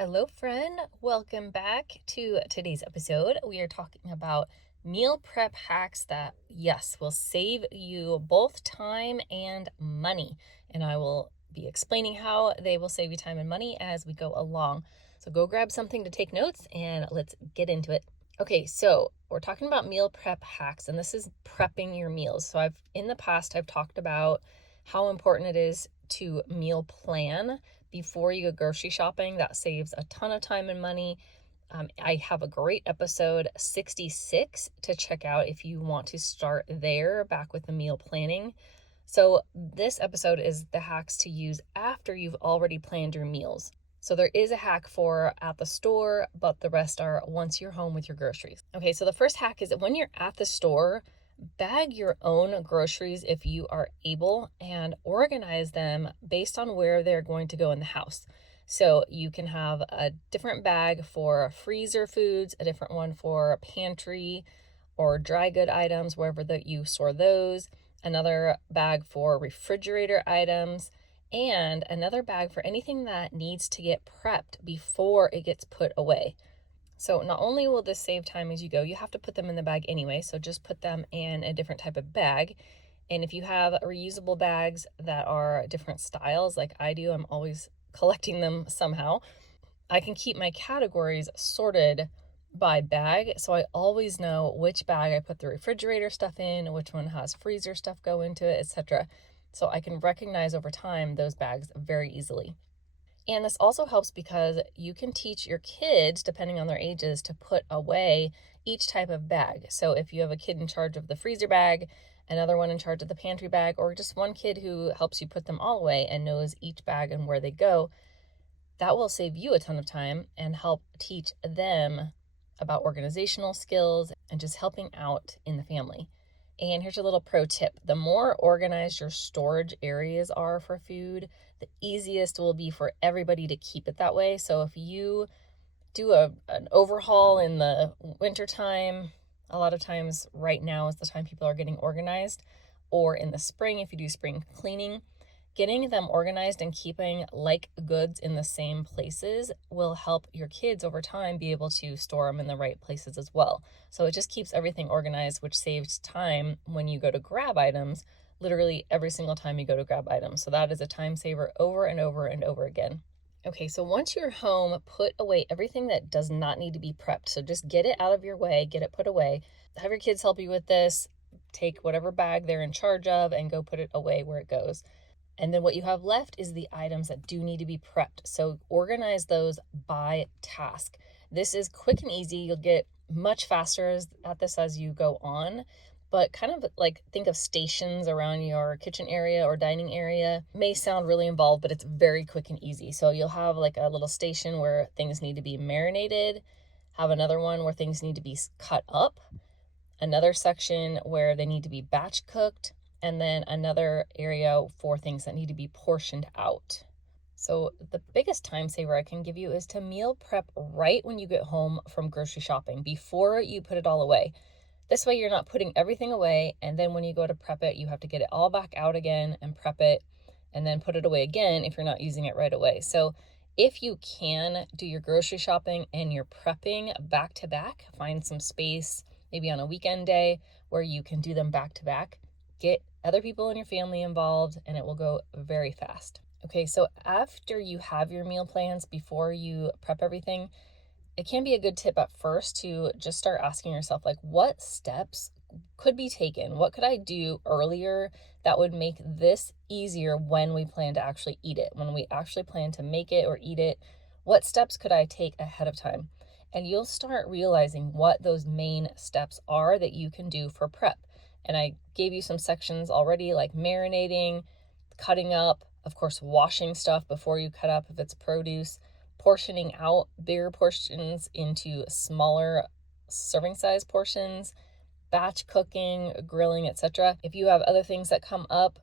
Hello, friend. Welcome back to today's episode. We are talking about meal prep hacks that, yes, will save you both time and money. And I will be explaining how they will save you time and money as we go along. So go grab something to take notes and let's get into it. Okay, so we're talking about meal prep hacks, and this is prepping your meals. So in the past, I've talked about how important it is to meal plan before you go grocery shopping. That saves a ton of time and money. I have a great episode 66 to check out if you want to start there, back with the meal planning. So this episode is the hacks to use after you've already planned your meals. So there is a hack for at the store, but the rest are once you're home with your groceries. Okay, so the first hack is that when you're at the store, bag your own groceries if you are able and organize them based on where they're going to go in the house. So you can have a different bag for freezer foods, a different one for pantry or dry good items, wherever that you store those, another bag for refrigerator items, and another bag for anything that needs to get prepped before it gets put away. So not only will this save time as you go, you have to put them in the bag anyway, so just put them in a different type of bag. And if you have reusable bags that are different styles like I do, I'm always collecting them somehow. I can keep my categories sorted by bag, so I always know which bag I put the refrigerator stuff in, which one has freezer stuff go into it, etc. So I can recognize over time those bags very easily. And this also helps because you can teach your kids, depending on their ages, to put away each type of bag. So if you have a kid in charge of the freezer bag, another one in charge of the pantry bag, or just one kid who helps you put them all away and knows each bag and where they go, that will save you a ton of time and help teach them about organizational skills and just helping out in the family. And here's a little pro tip. The more organized your storage areas are for food, the easiest will be for everybody to keep it that way. So if you do an overhaul in the wintertime, a lot of times right now is the time people are getting organized, or in the spring, if you do spring cleaning, getting them organized and keeping like goods in the same places will help your kids over time be able to store them in the right places as well. So it just keeps everything organized, which saves time when you go to grab items, literally every single time you go to grab items. So that is a time saver over and over and over again. Okay, so once you're home, put away everything that does not need to be prepped. So just get it out of your way, get it put away. Have your kids help you with this. Take whatever bag they're in charge of and go put it away where it goes. And then what you have left is the items that do need to be prepped. So organize those by task. This is quick and easy. You'll get much faster at this as you go on. But kind of like think of stations around your kitchen area or dining area. May sound really involved, but it's very quick and easy. So you'll have like a little station where things need to be marinated, have another one where things need to be cut up, another section where they need to be batch cooked, and then another area for things that need to be portioned out. So the biggest time saver I can give you is to meal prep right when you get home from grocery shopping before you put it all away. This way you're not putting everything away, and then when you go to prep it, you have to get it all back out again and prep it and then put it away again if you're not using it right away. So if you can do your grocery shopping and you're prepping back to back, find some space, maybe on a weekend day where you can do them back to back. Get other people in your family involved and it will go very fast. Okay, so after you have your meal plans, before you prep everything, it can be a good tip at first to just start asking yourself, like, what steps could be taken? What could I do earlier that would make this easier when we plan to actually eat it? When we actually plan to make it or eat it, what steps could I take ahead of time? And you'll start realizing what those main steps are that you can do for prep. And I gave you some sections already, like marinating, cutting up, of course, washing stuff before you cut up if it's produce, portioning out bigger portions into smaller serving size portions, batch cooking, grilling, etc. If you have other things that come up,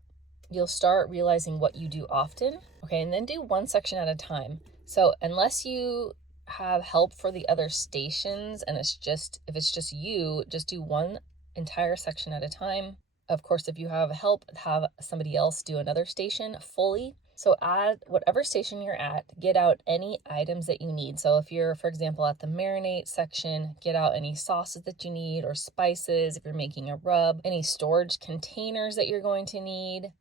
you'll start realizing what you do often. Okay, and then do one section at a time. So unless you have help for the other stations and if it's just you, just do one entire section at a time. Of course, if you have help, have somebody else do another station fully. So at whatever station you're at, get out any items that you need. So if you're, for example, at the marinade section, get out any sauces that you need or spices. If you're making a rub, any storage containers that you're going to need.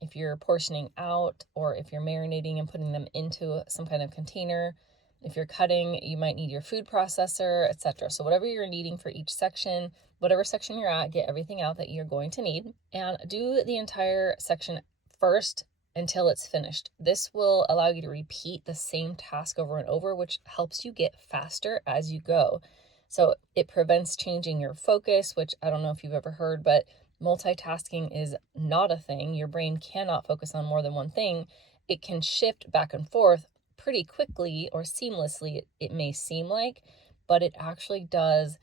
If you're portioning out, or if you're marinating and putting them into some kind of container. If you're cutting, you might need your food processor, etc. So whatever you're needing for each section, whatever section you're at, get everything out that you're going to need and do the entire section first until it's finished. This will allow you to repeat the same task over and over, which helps you get faster as you go. So it prevents changing your focus, which I don't know if you've ever heard, but multitasking is not a thing. Your brain cannot focus on more than one thing. It can shift back and forth pretty quickly or seamlessly, it may seem like, but it actually does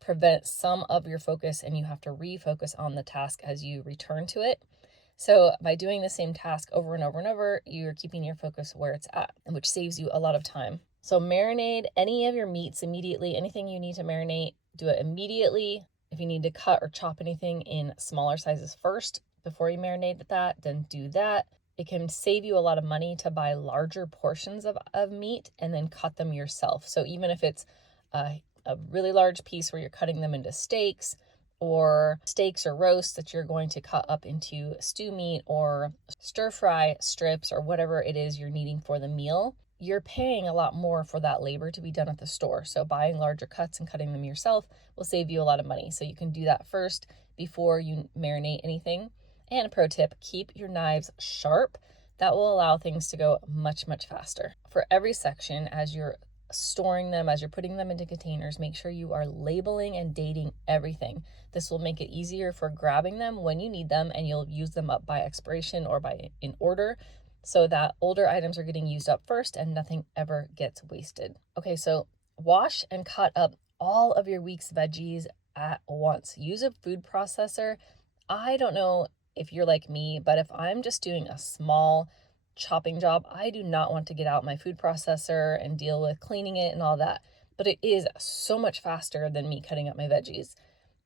prevent some of your focus, and you have to refocus on the task as you return to it. So by doing the same task over and over and over, you're keeping your focus where it's at, which saves you a lot of time. So marinate any of your meats immediately. Anything you need to marinate, do it immediately. If you need to cut or chop anything in smaller sizes first before you marinate that, then do that. It can save you a lot of money to buy larger portions of meat and then cut them yourself. So even if it's a really large piece where you're cutting them into steaks or roasts that you're going to cut up into stew meat or stir fry strips or whatever it is you're needing for the meal, you're paying a lot more for that labor to be done at the store. So buying larger cuts and cutting them yourself will save you a lot of money. So you can do that first before you marinate anything. And a pro tip, keep your knives sharp. That will allow things to go much, much faster. For every section, as you're storing them, as you're putting them into containers, make sure you are labeling and dating everything. This will make it easier for grabbing them when you need them, and you'll use them up by expiration or by in order, so that older items are getting used up first and nothing ever gets wasted. Okay, so wash and cut up all of your week's veggies at once. Use a food processor. I don't know if you're like me, but if I'm just doing a small chopping job, I do not want to get out my food processor and deal with cleaning it and all that. But it is so much faster than me cutting up my veggies.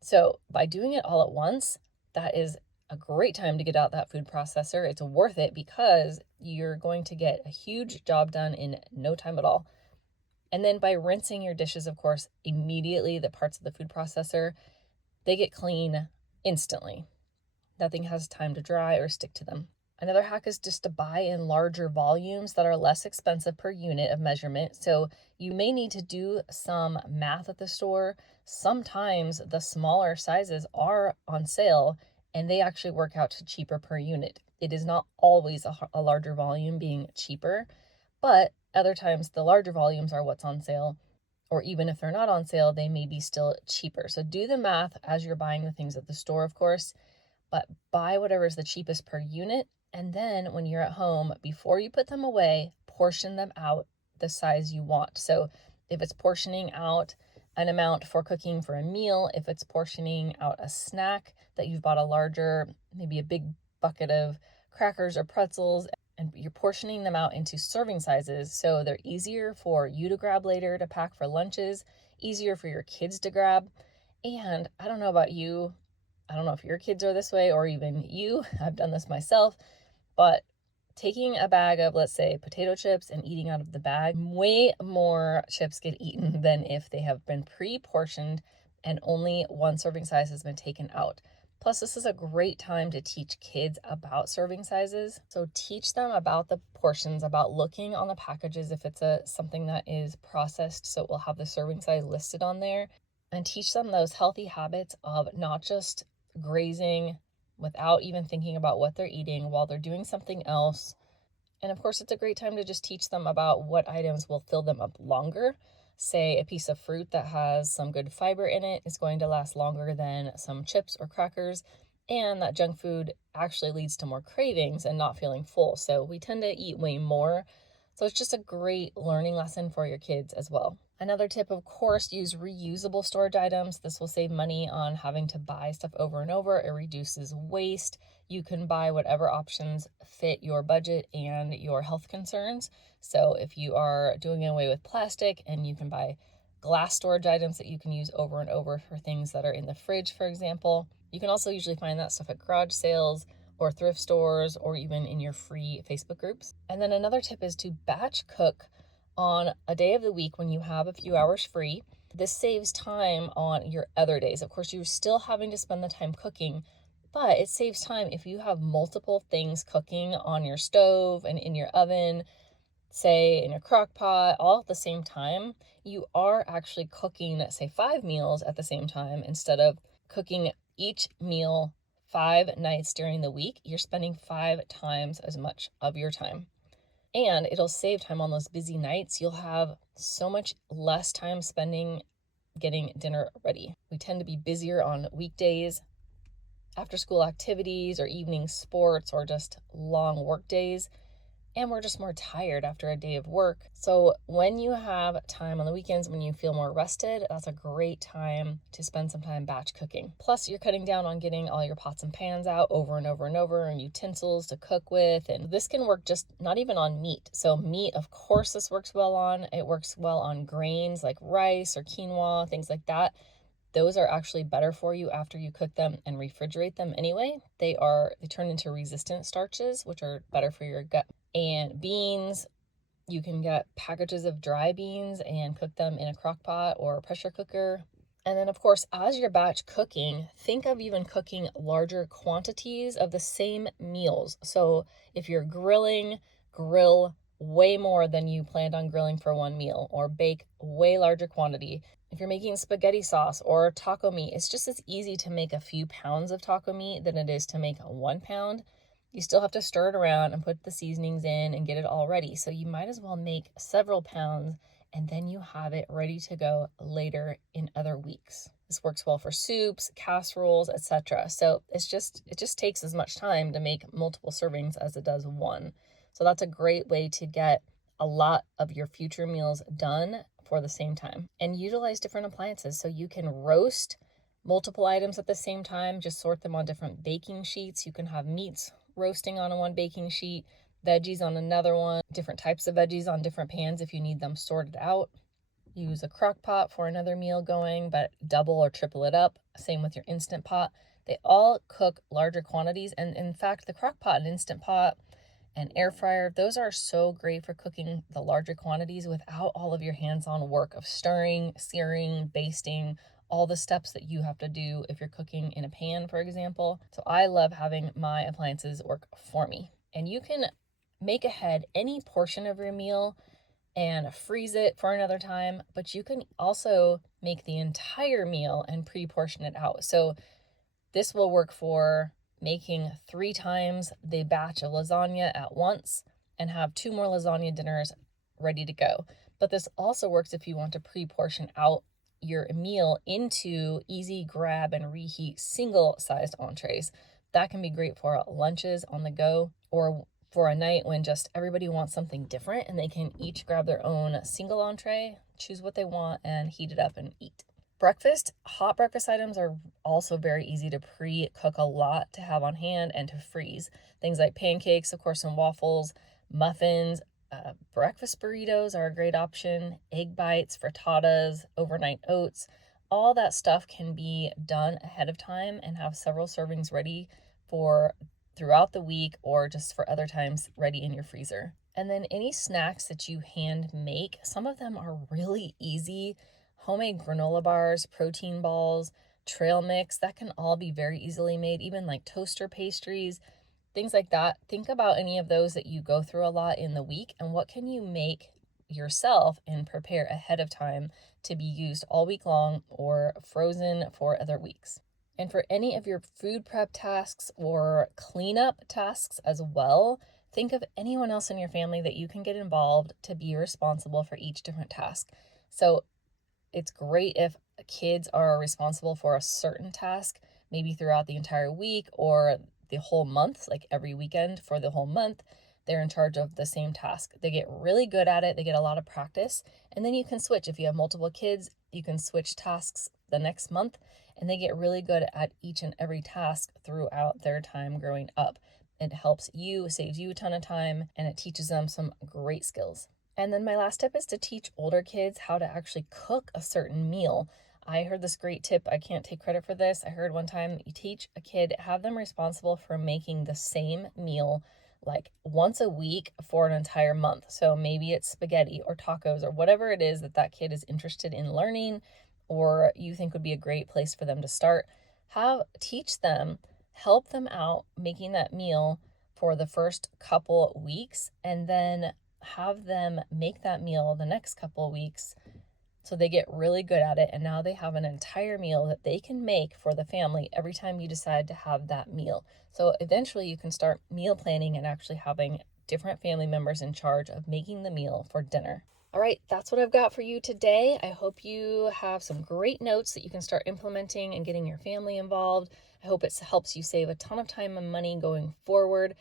So by doing it all at once, that is a great time to get out that food processor. It's worth it because you're going to get a huge job done in no time at all. And then by rinsing your dishes, of course, immediately, the parts of the food processor, they get clean instantly. Nothing has time to dry or stick to them. Another hack is just to buy in larger volumes that are less expensive per unit of measurement. So you may need to do some math at the store. Sometimes the smaller sizes are on sale and they actually work out to cheaper per unit. It is not always a larger volume being cheaper, but other times the larger volumes are what's on sale. Or even if they're not on sale, they may be still cheaper. So do the math as you're buying the things at the store, of course, but buy whatever is the cheapest per unit. And then when you're at home, before you put them away, portion them out the size you want. So if it's portioning out an amount for cooking for a meal, if it's portioning out a snack that you've bought a larger, maybe a big bucket of crackers or pretzels, and you're portioning them out into serving sizes so they're easier for you to grab later to pack for lunches, easier for your kids to grab. And I don't know about you, I don't know if your kids are this way or even you, I've done this myself, but taking a bag of, let's say, potato chips and eating out of the bag, way more chips get eaten than if they have been pre-portioned and only one serving size has been taken out. Plus, this is a great time to teach kids about serving sizes. So teach them about the portions, about looking on the packages if it's something that is processed, so it will have the serving size listed on there, and teach them those healthy habits of not just grazing without even thinking about what they're eating while they're doing something else. And of course, it's a great time to just teach them about what items will fill them up longer. Say a piece of fruit that has some good fiber in it is going to last longer than some chips or crackers, and that junk food actually leads to more cravings and not feeling full. So we tend to eat way more. So it's just a great learning lesson for your kids as well. Another tip, of course, use reusable storage items. This will save money on having to buy stuff over and over. It reduces waste. You can buy whatever options fit your budget and your health concerns. So if you are doing away with plastic, and you can buy glass storage items that you can use over and over for things that are in the fridge, for example. You can also usually find that stuff at garage sales or thrift stores or even in your free Facebook groups. And then another tip is to batch cook on a day of the week when you have a few hours free. This saves time on your other days. Of course, you're still having to spend the time cooking, but it saves time if you have multiple things cooking on your stove and in your oven, say in your crock pot, all at the same time. You are actually cooking, say, 5 meals at the same time instead of cooking each meal 5 nights during the week. You're spending 5 times as much of your time. And it'll save time on those busy nights. You'll have so much less time spending getting dinner ready. We tend to be busier on weekdays, after school activities, or evening sports, or just long work days. And we're just more tired after a day of work. So when you have time on the weekends, when you feel more rested, that's a great time to spend some time batch cooking. Plus, you're cutting down on getting all your pots and pans out over and over and over, and utensils to cook with. And this can work just not even on meat. So meat, of course, this works well on. It works well on grains like rice or quinoa, things like that. Those are actually better for you after you cook them and refrigerate them anyway. They turn into resistant starches, which are better for your gut. And beans, you can get packages of dry beans and cook them in a crock pot or a pressure cooker. And then, of course, as you're batch cooking, think of even cooking larger quantities of the same meals. So if you're grilling, grill way more than you planned on grilling for one meal, or bake way larger quantity. If you're making spaghetti sauce or taco meat, it's just as easy to make a few pounds of taco meat than it is to make 1 pound. You still have to stir it around and put the seasonings in and get it all ready. So you might as well make several pounds, and then you have it ready to go later in other weeks. This works well for soups, casseroles, etc. So it just takes as much time to make multiple servings as it does one. So that's a great way to get a lot of your future meals done for the same time. And utilize different appliances so you can roast multiple items at the same time. Just sort them on different baking sheets. You can have meats roasting on one baking sheet, veggies on another one, different types of veggies on different pans if you need them sorted out. Use a crock pot for another meal going, but double or triple it up. Same with your Instant Pot. They all cook larger quantities. And in fact, the crock pot and Instant Pot and air fryer, those are so great for cooking the larger quantities without all of your hands-on work of stirring, searing, basting, all the steps that you have to do if you're cooking in a pan, for example. So I love having my appliances work for me. And you can make ahead any portion of your meal and freeze it for another time, but you can also make the entire meal and pre-portion it out. So this will work for making 3 times the batch of lasagna at once and have 2 more lasagna dinners ready to go. But this also works if you want to pre-portion out your meal into easy grab and reheat single-sized entrees. That can be great for lunches on the go, or for a night when just everybody wants something different and they can each grab their own single entree, choose what they want, and heat it up and eat. Hot breakfast items are also very easy to pre-cook a lot to have on hand and to freeze. Things like pancakes, of course, and waffles, muffins, breakfast burritos are a great option, egg bites, frittatas, overnight oats. All that stuff can be done ahead of time and have several servings ready for throughout the week, or just for other times ready in your freezer. And then any snacks that you hand make, some of them are really easy. Homemade granola bars, protein balls, trail mix, that can all be very easily made, even like toaster pastries, things like that. Think about any of those that you go through a lot in the week, and what can you make yourself and prepare ahead of time to be used all week long or frozen for other weeks. And for any of your food prep tasks or cleanup tasks as well, think of anyone else in your family that you can get involved to be responsible for each different task. So it's great if kids are responsible for a certain task, maybe throughout the entire week or the whole month, like every weekend for the whole month, they're in charge of the same task. They get really good at it. They get a lot of practice. And then you can switch. If you have multiple kids, you can switch tasks the next month, and they get really good at each and every task throughout their time growing up. It helps you, saves you a ton of time, and it teaches them some great skills. And then my last tip is to teach older kids how to actually cook a certain meal. I heard this great tip. I can't take credit for this. I heard one time, you teach a kid, have them responsible for making the same meal like once a week for an entire month. So maybe it's spaghetti or tacos or whatever it is that that kid is interested in learning or you think would be a great place for them to start. Teach them, help them out making that meal for the first couple weeks, and then have them make that meal the next couple weeks so they get really good at it. And now they have an entire meal that they can make for the family every time you decide to have that meal. So eventually you can start meal planning and actually having different family members in charge of making the meal for dinner. All right, that's what I've got for you today. I hope you have some great notes that you can start implementing and getting your family involved. I hope it helps you save a ton of time and money going forward.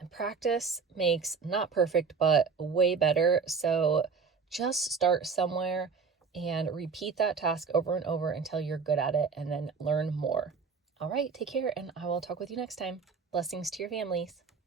And practice makes not perfect, but way better. So just start somewhere and repeat that task over and over until you're good at it and then learn more. All right, take care, and I will talk with you next time. Blessings to your families.